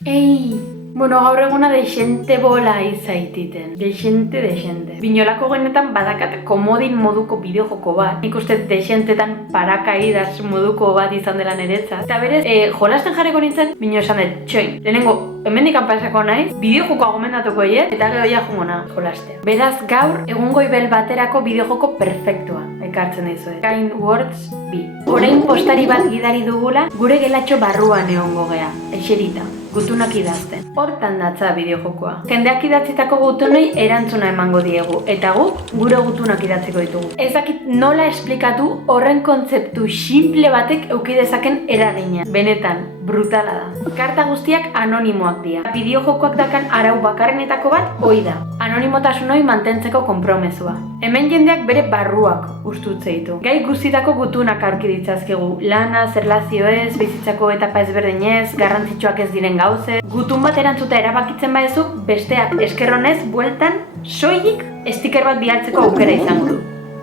Bueno, gaur eguna dexente bola izaititen. Dexente. Binolako genetan badakat komodin moduko bideojoko bat. Nik uste dexentetan parakaidas moduko bat izan dela niretzat. Eta berez, jolasten jarriko nintzen, bino esan dut, txoin, lehenengo, hemendik pasako naiz, bideojokoa gomendatuko eta gero ja jungona jolastea. Beraz, gaur, egun goibel baterako bideojoko perfektua ekartzen dizuet. Kind Words B. Orain postari bat gidari dugula, gure gelatxo barruan egongo gea, eserita. Gutunak idazten. Hortan datza bideojokoa. Jendeak idatzitako gutunei erantzuna emango diegu, eta guk gure gutunak idatziko ditugu. Ez dakit nola esplikatu horren kontzeptu simple batek eukidezaken eragina. Benetan, brutala da. Karta guztiak anonimoak dira. Bideojokoak dakan arau bakarrenetako bat, hoi da. Anonimotasun hoi mantentzeko konpromezua. Hemen jendeak bere barruak ustutze ditu. Gai guztitako gutunak aurki ditzazkegu. Lana, erlazioez, bizitzako etapa ezberdinez, garrantzitsuak ez diren gauze. Gutun bat erantzuta erabakitzen badezu, besteak eskerronez, bueltan, soilik, sticker bat bialtzeko aukera izango du.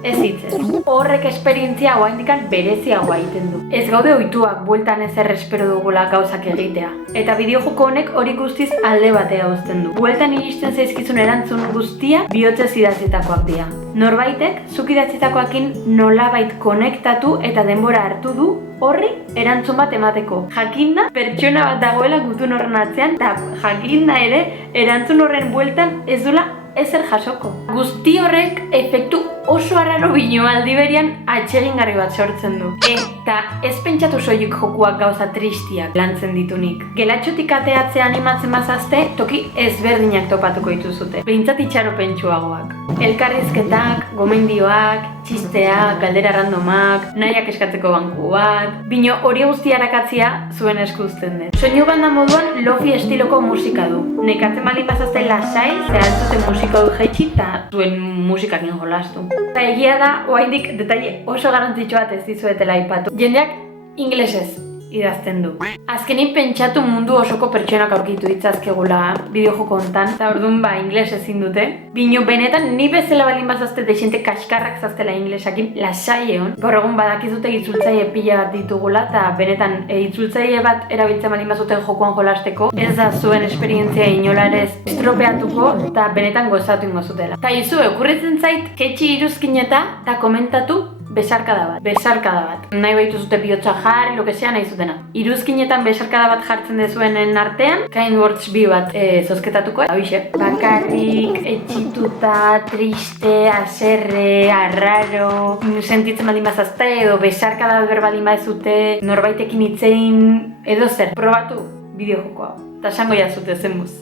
Ez hitzez. Horrek esperientzia oraindikan bereziagoa egiten du. Ez gaude ohituak bueltan ezer espero dugula gauzak egitea. Eta bideojoko honek hori guztiz alde batea uzten du. Bueltan iristen zaizkizun erantzun guztia bihotzez idatzitakoak dira. Norbaitek, zuk idatzitakoakin nolabait konektatu eta denbora hartu du horri erantzun bat emateko. Jakinda, pertsona bat dagoela gutun horren atzean, eta jakinda ere, erantzun horren bueltan ez dula ezer jasoko. Guzti horrek efektu oso arraro bino aldi berian atsegingarri bat sortzen du. Eta ez pentsatu soilik jokuak gauza tristiak lantzen ditunik. Gelatxotik ateatzea animatzen bazazte, toki ezberdinak topatuko dituzute. Behintzat itxaropentsuagoak. Elkarrizketak, gomendioak, txisteak, galdera randomak, nahiak eskatzeko banku bat. Bino hori guztia arakatzia zuen eskuzten dut. Soinu banda moduan lofi estiloko musika du. Nekatzen baldin bazazte lasai, zehatzuten musika du jaitsi eta zuen musikakin jolastu. Eta egia da, oraindik detaile oso garrantzitsua bat ez dizuetela aipatu. Jendeak ingelesez idazten du. Azkenik pentsatu mundu osoko pertsonak aurkitu ditzazkegula bideojoko hontan, eta orduan ingles ezin dute. Bino benetan ni bezala baldin bazazte dexente kaskarrak zaztela inglesakin lasai egon. Gaur egun badakizute itzultzaile pila bat ditugula, eta benetan itzultzaile bat erabiltzen baldin bazuten jokoan jolasteko, ez da zuen esperientzia inolarez estropeatuko eta benetan gozatu ingo zutela. Eta izu, okurritzen zait, ketxi iruzkineta eta komentatu besarkada bat. Nahi baitu zute bihotza jarri, lo que sea nahi zutena. Iruzkinetan besarkada bat jartzen dezuenen artean, Kind Words B bat zozketatuko. Hoixe, bakarrik, etxituta, triste, aserre, arraro, sentitzen baldin bazazte edo besarkada bat berbaldin bazute, norbaitekin hitzein edo zer. Probatu bideojokoa. Eta esango jazute zen buz.